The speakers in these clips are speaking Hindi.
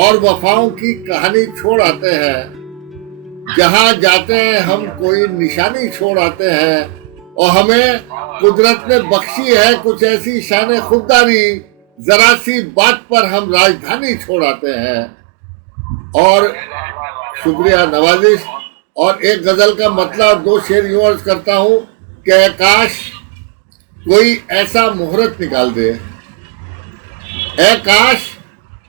और वफाओं की कहानी छोड़ आते हैं। जहां जाते हैं हम कोई निशानी छोड़ आते हैं और हमें कुदरत ने बख्शी है कुछ ऐसी शान खुददारी, जरा सी बात पर हम राजधानी छोड़ आते हैं। और शुक्रिया, नवाजिश। और एक गजल का मतलब 2 शेर यूं अर्ज करता हूं कि काश कोई ऐसा मुहूर्त निकाल दे, काश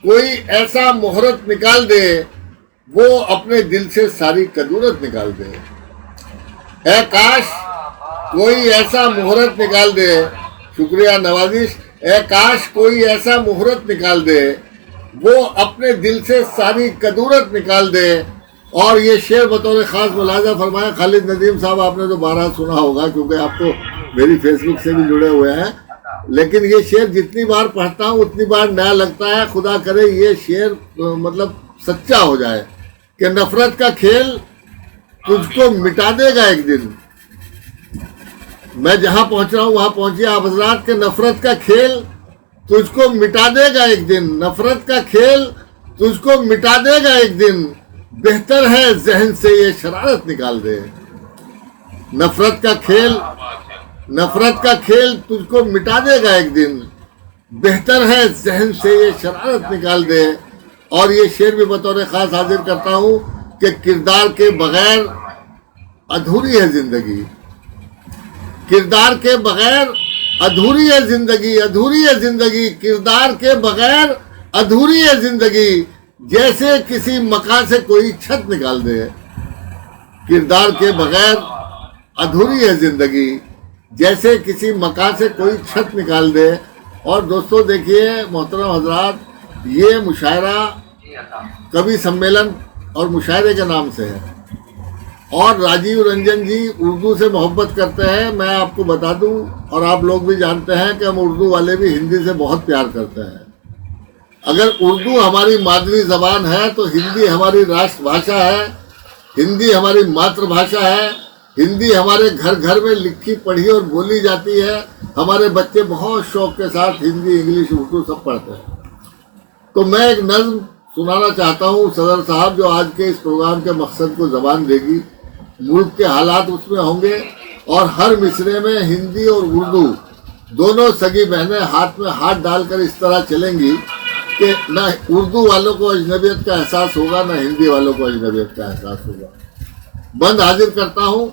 कोई ऐसा मुहूर्त निकाल दे, वो अपने दिल से सारी कदूरत निकाल दे। काश कोई ऐसा मुहूर्त निकाल दे, शुक्रिया नवाजिश। काश कोई ऐसा मुहूर्त निकाल दे, वो अपने दिल से सारी कदूरत निकाल दे। और ये शेर बतौर खास मुलाजा फरमाया खालिद नदीम साहब, आपने तो 12 सुना होगा क्योंकि आप तो मेरी फेसबुक से भी जुड़े हुए हैं। लेकिन ये शेर जितनी बार पढ़ता हूँ उतनी बार नया लगता है। खुदा करे ये शेर मतलब सच्चा हो जाए कि नफरत का खेल तुझको मिटा देगा एक दिन। मैं जहां पहुंच रहा हूं वहां पहुंचिए आप हजरात के नफरत का खेल तुझको मिटा देगा एक दिन, नफरत का खेल तुझको मिटा देगा एक दिन। बेहतर है जहन से ये शरारत निकाल दे। नफरत का खेल तुझको मिटा देगा एक दिन। बेहतर है जहन से ये शरारत निकाल दे। और ये शेर भी बतौर खास हाजिर करता हूं कि किरदार के बगैर अधूरी है जिंदगी। किरदार के बगैर अधूरी है जिंदगी, अधूरी है जिंदगी। किरदार के बगैर अधूरी है जिंदगी, जैसे किसी मकान से कोई छत निकाल दे। किरदार के बगैर अधूरी है जिंदगी, जैसे किसी मकान से कोई छत निकाल दे। और दोस्तों देखिए मोहतरम हजरात, ये मुशायरा कवि सम्मेलन और मुशायरे के नाम से है। और राजीव रंजन जी उर्दू से मोहब्बत करते हैं, मैं आपको बता दूं, और आप लोग भी जानते हैं कि हम उर्दू वाले भी हिंदी से बहुत प्यार करते हैं। अगर उर्दू हमारी मादरी जबान है तो हिंदी हमारी राष्ट्रभाषा है, हिंदी हमारी मातृभाषा है। हिंदी हमारे घर घर में लिखी पढ़ी और बोली जाती है। हमारे बच्चे बहुत शौक के साथ हिंदी, इंग्लिश, उर्दू सब पढ़ते हैं। तो मैं एक नज्म सुनाना चाहता हूँ सदर साहब, जो आज के इस प्रोग्राम के मकसद को जबान देगी। मुल्क के हालात उसमें होंगे और हर मिसरे में हिंदी और उर्दू दोनों सगी बहनें हाथ में हाथ डालकर इस तरह चलेंगी कि ना उर्दू वालों को अजनबियत का एहसास होगा, ना हिंदी वालों को अजनबियत का एहसास होगा। बंद हाजिर करता हूँ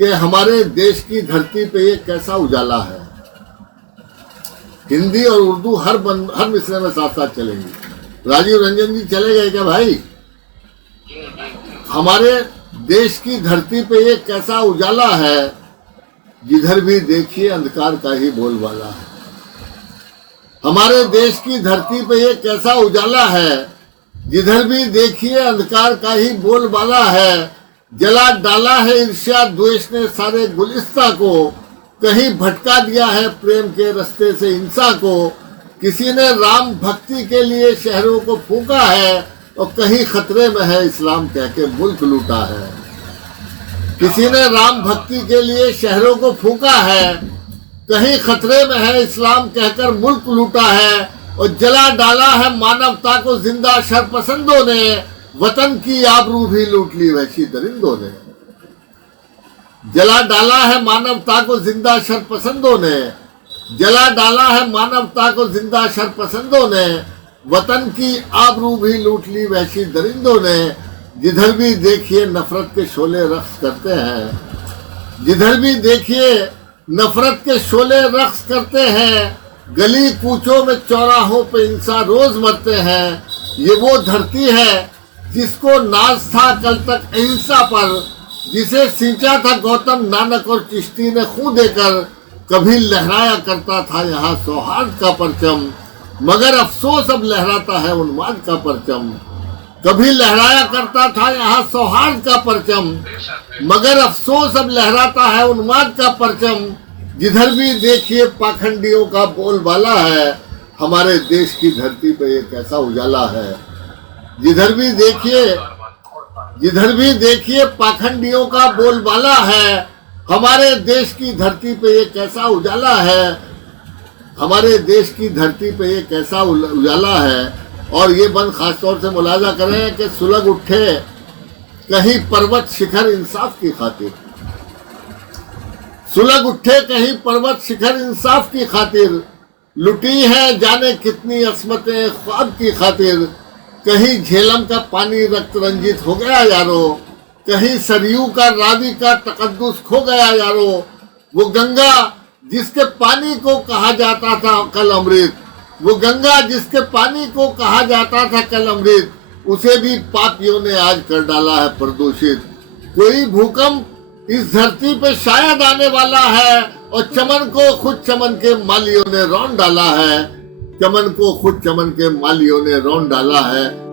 कि हमारे देश की धरती पे ये कैसा उजाला है। हिंदी और उर्दू हर मिसरे में साथ साथ चलेंगी। राजीव रंजन जी चले गए क्या भाई? हमारे देश की धरती पे ये कैसा उजाला है, जिधर भी देखिए अंधकार का ही बोलबाला है। हमारे देश की धरती पे ये कैसा उजाला है, जिधर भी देखिए अंधकार का ही बोलबाला है। जला डाला है ईर्ष्या द्वेष ने सारे गुलिस्ता को, कहीं भटका दिया है प्रेम के रास्ते से इंसा को। किसी ने राम भक्ति के लिए शहरों को फूका है और कहीं खतरे में है इस्लाम कह के मुल्क लूटा है। किसी ने राम भक्ति के लिए शहरों को फूका है, कहीं खतरे में है इस्लाम कहकर मुल्क लूटा है। और जला डाला है मानवता को जिंदा शरपसंदों ने, वतन की आबरू भी लूट ली वहशी दरिंदों ने। जला डाला है मानवता को जिंदा शरपसंदों ने, जला डाला है मानवता को जिंदा शरपसंदों ने। वतन की आबरू भी लूट ली वहशी दरिंदों ने। जिधर भी देखिए नफरत के शोले रक्स करते हैं, जिधर भी देखिए नफरत के शोले रक्स करते हैं। गली कूचों में चौराहों पे इंसान रोज मरते हैं। ये वो धरती है जिसको नाज था कल तक अहिंसा पर, जिसे सींचा था गौतम नानक और चिश्ती ने खून देकर। कभी लहराया करता था यहाँ सौहार्द का परचम, मगर अफसोस अब लहराता है उन्माद का परचम। कभी लहराया करता था यहाँ सौहार्द का परचम, मगर अफसोस अब लहराता है उन्माद का परचम। जिधर भी देखिए पाखंडियों का बोलबाला है, हमारे देश की धरती पे ये कैसा उजाला है। जिधर भी देखिए पाखंडियों का बोलबाला है, हमारे देश की धरती पे ये कैसा उजाला है। हमारे देश की धरती पे ये कैसा उजाला है। और ये बंद खासतौर से मुलाजा करें कि सुलग उठे कहीं पर्वत शिखर इंसाफ की खातिर, सुलग उठे कहीं पर्वत शिखर इंसाफ की खातिर, लुटी है जाने कितनी अस्मतें ख्वाब की खातिर, कहीं झेलम का पानी रक्त रंजित हो गया यारो, कहीं सरयू का रावी का तकद्दुस खो गया यारो, वो गंगा जिसके पानी को कहा जाता था कल अमृत, वो गंगा जिसके पानी को कहा जाता था कल अमृत, उसे भी पापियों ने आज कर डाला है प्रदूषित। कोई भूकंप इस धरती पे शायद आने वाला है और चमन को खुद चमन के मालियों ने रौंद डाला है, चमन को खुद चमन के मालियों ने रौंद डाला है।